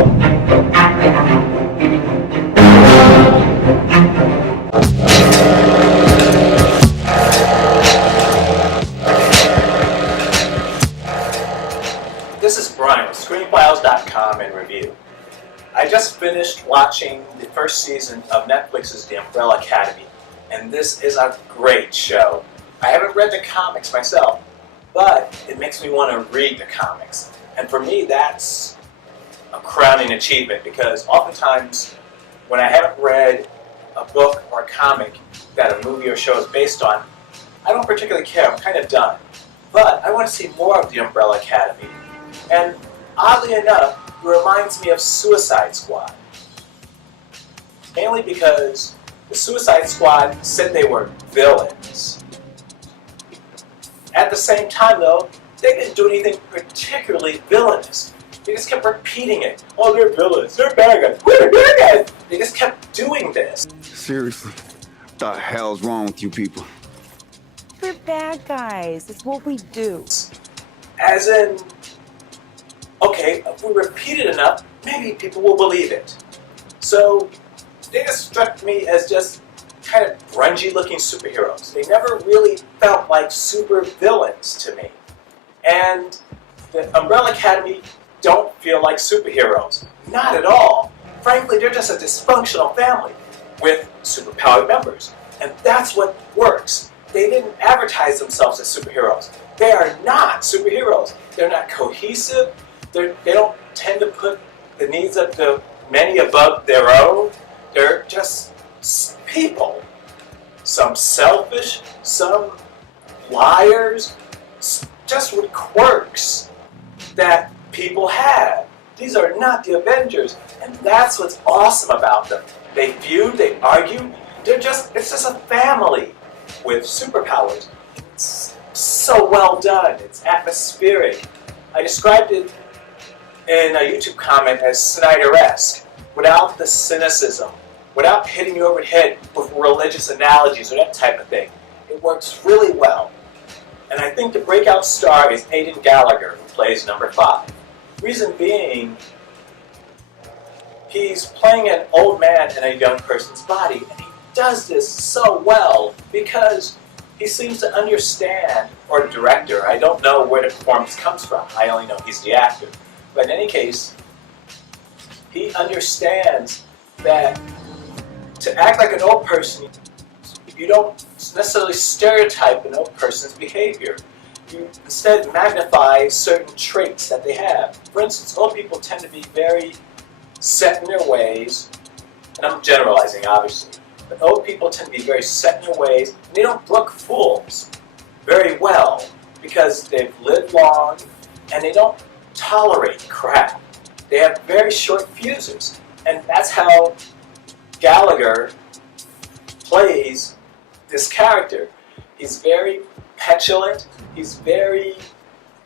This is Brian with ScreenFiles.com in review. I just finished watching the first season of Netflix's The Umbrella Academy, and this is a great show. I haven't read the comics myself, but it makes me want to read the comics. And for me, that's a crowning achievement, because oftentimes when I haven't read a book or a comic that a movie or show is based on, I don't particularly care. I'm kind of done. But I want to see more of The Umbrella Academy. And oddly enough, it reminds me of Suicide Squad. Mainly because the Suicide Squad said they were villains. At the same time, though, they didn't do anything particularly villainous. They just kept repeating it. Oh, they're villains. They're bad guys. We're bad guys. They just kept doing this. Seriously, what the hell's wrong with you people? We're bad guys. It's what we do. As in, okay, if we repeat it enough, maybe people will believe it. So they just struck me as just kind of grungy-looking superheroes. They never really felt like super villains to me. And the Umbrella Academy don't feel like superheroes. Not at all. Frankly, they're just a dysfunctional family with superpowered members. And that's what works. They didn't advertise themselves as superheroes. They are not superheroes. They're not cohesive. They don't tend to put the needs of the many above their own. They're just people. Some selfish, some liars, just with quirks that people have. These are not the Avengers, and that's what's awesome about them. They feud, they argue, it's just a family with superpowers. It's so well done, it's atmospheric. I described it in a YouTube comment as Snyder-esque, without the cynicism, without hitting you over the head with religious analogies or that type of thing. It works really well. And I think the breakout star is Aidan Gallagher, who plays number 5. Reason being, he's playing an old man in a young person's body, and he does this so well because he seems to understand, or the director, I don't know where the performance comes from, I only know he's the actor. But in any case, he understands that to act like an old person, you don't necessarily stereotype an old person's behavior. You instead magnify certain traits that they have. For instance, old people tend to be very set in their ways, and I'm generalizing obviously, but old people tend to be very set in their ways, and they don't brook fools very well because they've lived long and they don't tolerate crap. They have very short fuses, and that's how Gallagher plays this character. He's very petulant, he's very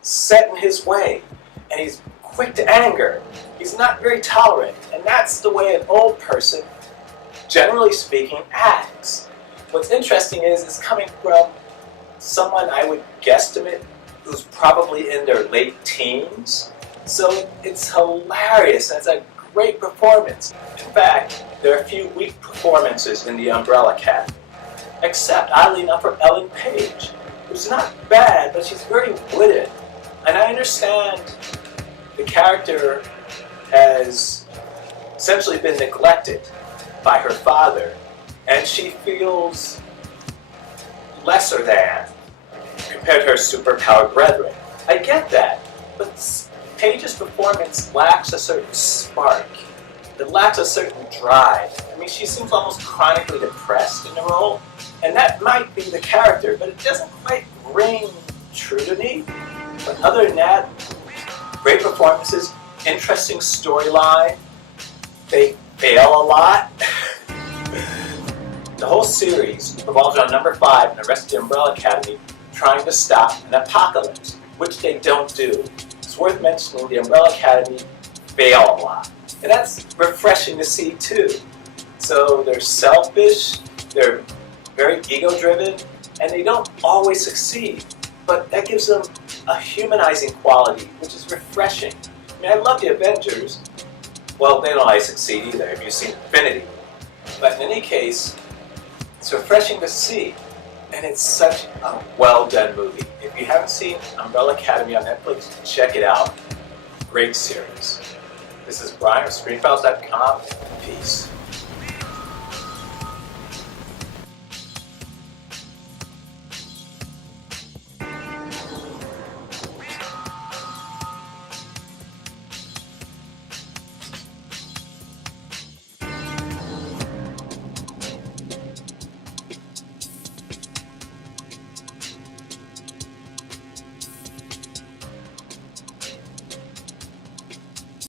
set in his way, and he's quick to anger. He's not very tolerant, and that's the way an old person, generally speaking, acts. What's interesting is it's coming from someone I would guesstimate who's probably in their late teens. So it's hilarious, and it's a great performance. In fact, there are a few weak performances in the Umbrella Academy, except, oddly enough, for Ellen Page, who's not bad, but she's very witted. And I understand the character has essentially been neglected by her father, and she feels lesser than compared to her superpowered brethren. I get that, but Page's performance lacks a certain spark. It lacks a certain drive. I mean, she seems almost chronically depressed in the role, and that might be the character, but it doesn't quite ring true to me. But other than that, great performances, interesting storyline. They fail a lot. The whole series revolves around number 5 and the rest of the Umbrella Academy trying to stop an apocalypse, which they don't do. It's worth mentioning the Umbrella Academy fail a lot. And that's refreshing to see too. So they're selfish, they're very ego-driven, and they don't always succeed. But that gives them a humanizing quality, which is refreshing. I mean, I love the Avengers, Well, they don't always succeed either. Have you seen Infinity? But in any case, it's refreshing to see. And it's such a well-done movie. If you haven't seen Umbrella Academy on Netflix, check it out. Great series. This is Brian of ScreenFiles.com. Peace.